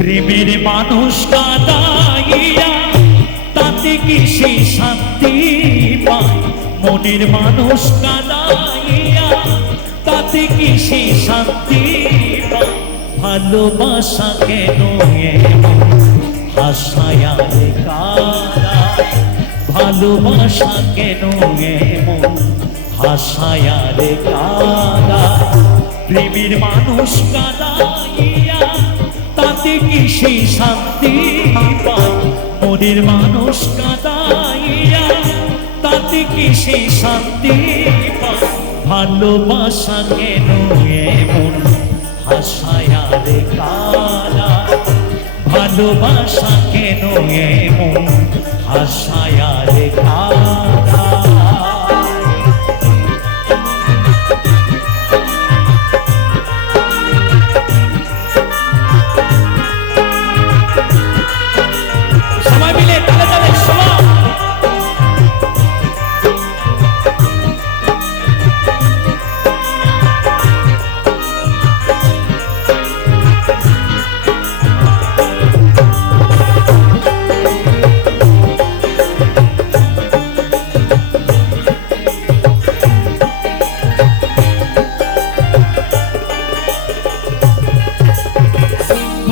প্রেমের মানুষ কাঁদাইয়া তাতে কি সে শান্তি পায়? মনের মানুষ কাঁদাইয়া তাতে কি সে শান্তি পায়? ভালোবাসা কেন এমন হাসায়া রে কাঁদায়? ভালোবাসা কেন এমন হাসায়া রে কাঁদায়? প্রেমের মানুষ কাঁদাইয়া তাতে কি সে শান্তি পায়? মনের মানুষ কাঁদাইয়া তাতে কি সে শান্তি পায়? ভালোবাসা কেন এমন হাসায়া রে কাঁদায়? ভালোবাসা কেন এমন হাসায়া রে কাঁদায়?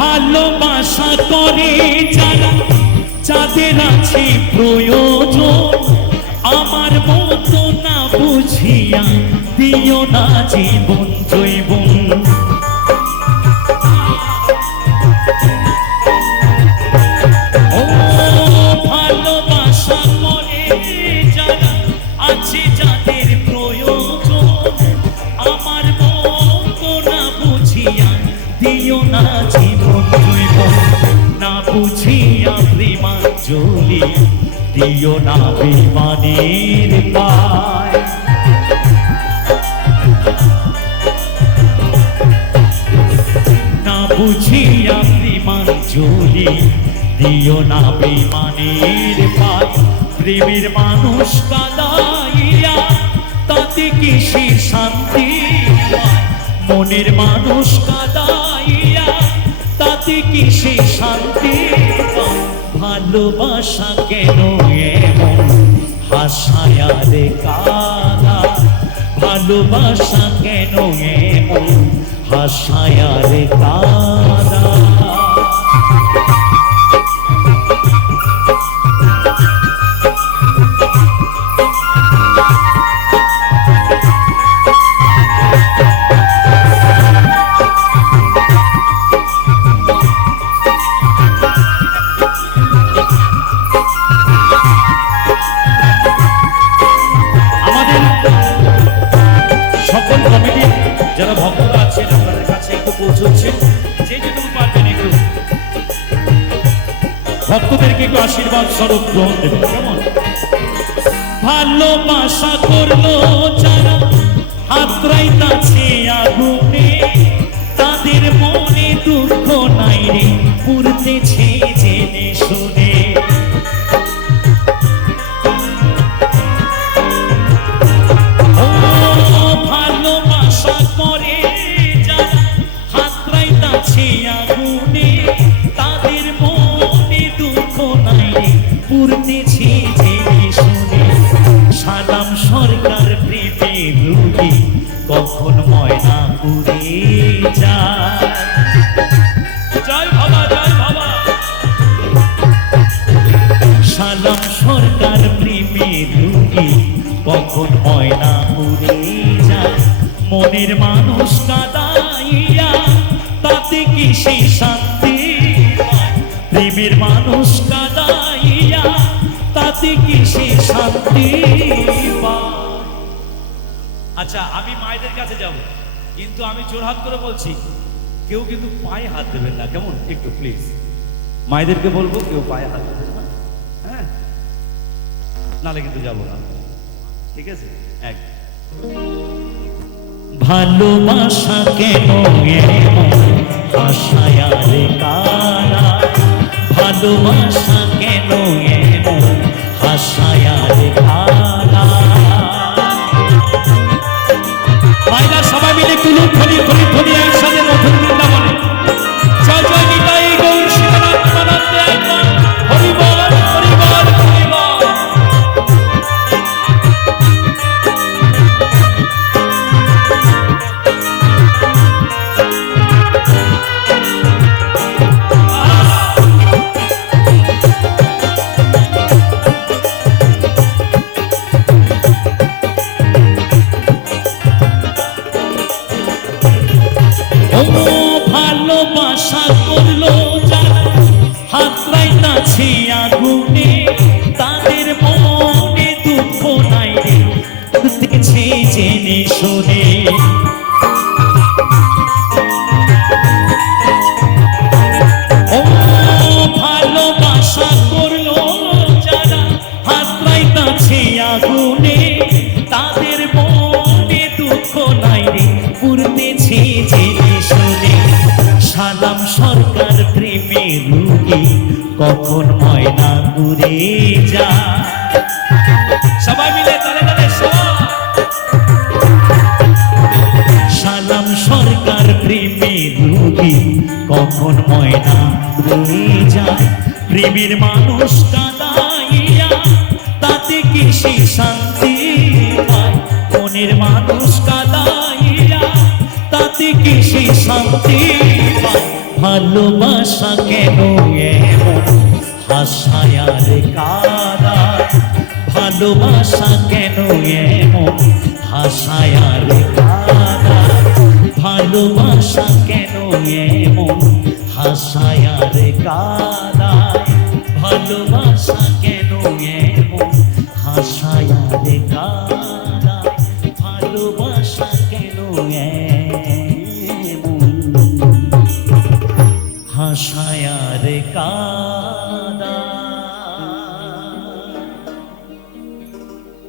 ভালোবাসা করে যারা, যাদের আছে প্রয়োজন, আমার মতো না বুঝিয়া দিও না জীবন জৈবন। ও ভালোবাসা করে যারা, আছে যাদের প্রয়োজন, আমার মতো না বুঝিয়া দিও না জীবন জৈবন। না বুঝিয়া প্রেমাঞ্জলি দিও না বিমানের পায়। না বুঝিয়া প্রেমাঞ্জলি দিও না বিমানের পায়। প্রেমের মানুষ কাঁদাইয়া তাতে কি সে শান্তি পায়? মনের মানুষ কাঁদাইয়া তাতে কি সে শান্তি পায়? ভালোবাসা কেন এমন হাসায়া রে কাঁদায়? ভালোবাসা কেন এমন হাসায়া রে কাঁদায়? যারা ভক্তরা আছেন আপনাদের কাছে একটু পৌঁছচ্ছে, যে যেটুকু পারবেন একটু ভক্তদেরকে একটু আশীর্বাদ স্বরূপ গ্রহণ দেবেন। কেমন? ভালোবাসা করলো যারা, হাতড়াইতাছে আগুনে, তাদের মনে দুঃখ নাই রে, পুরতেছে জেনে শুনে। আগুনে তাদের মনে দুঃখ নাই পুরতেছে জেনে শুনে। সালাম সরকার প্রেমের রুগী কখন ময়নাপুরে যায়। জয় বাবা, জয় বাবা। সালাম সরকার প্রেমের রুগী কখন ময়নাপুরে যায়। মনের মানুষ কাঁদাইয়া তাতে কি সে শান্তি পায়? প্রেমের মানুষ কাঁদাইয়া তাতে কি সে শান্তি পায়? আচ্ছা, আমি মায়েদের কাছে যাব, কিন্তু আমি জোরহাত করে বলছি কেউ কিন্তু পায়ে হাত দেবেন না, কেমন? একটু প্লিজ মায়েদেরকে বলবো কেউ পায়ে হাত দেবেন না, হ্যাঁ? নালে কিন্তু যাবো না, ঠিক আছে? এক ভালোবাসা কেন এমন হাসায়া রে কাঁদায়? ভালোবাসা কেন এমন হাসায়া রে কাঁদায়? মায়েরা সবাই মিলে তুলুন, ধরি ধরি ধরি একসাথে মধুর বৃন্দাবনে। জয় জয় নিতাই গৌর। প্রেমের রুগী কখন ময়না উড়ে যায়। সবাই মিলে তালে তালে সালাম সরকার প্রেমের রুগী কখন ময়না উড়ে যায়। প্রেমের মানুষ কাঁদাইয়া তাতে কি সে শান্তি পায়। মনের মানুষ কাঁদাইয়া তাতে কি সে শান্তি পায়। ভালোবাসা কেন এমন হাসায় আর কাঁদায়। ভালোবাসা কেন এমন হাসায় আর কাঁদায়। ভালোবাসা কেন এমন হাসায় আর কাঁদায়। ভালোবাসা কেন এমন হাসায় আর কাঁদায়। ভালোবাসা কেন এমন হাসায় আর কাঁদায়।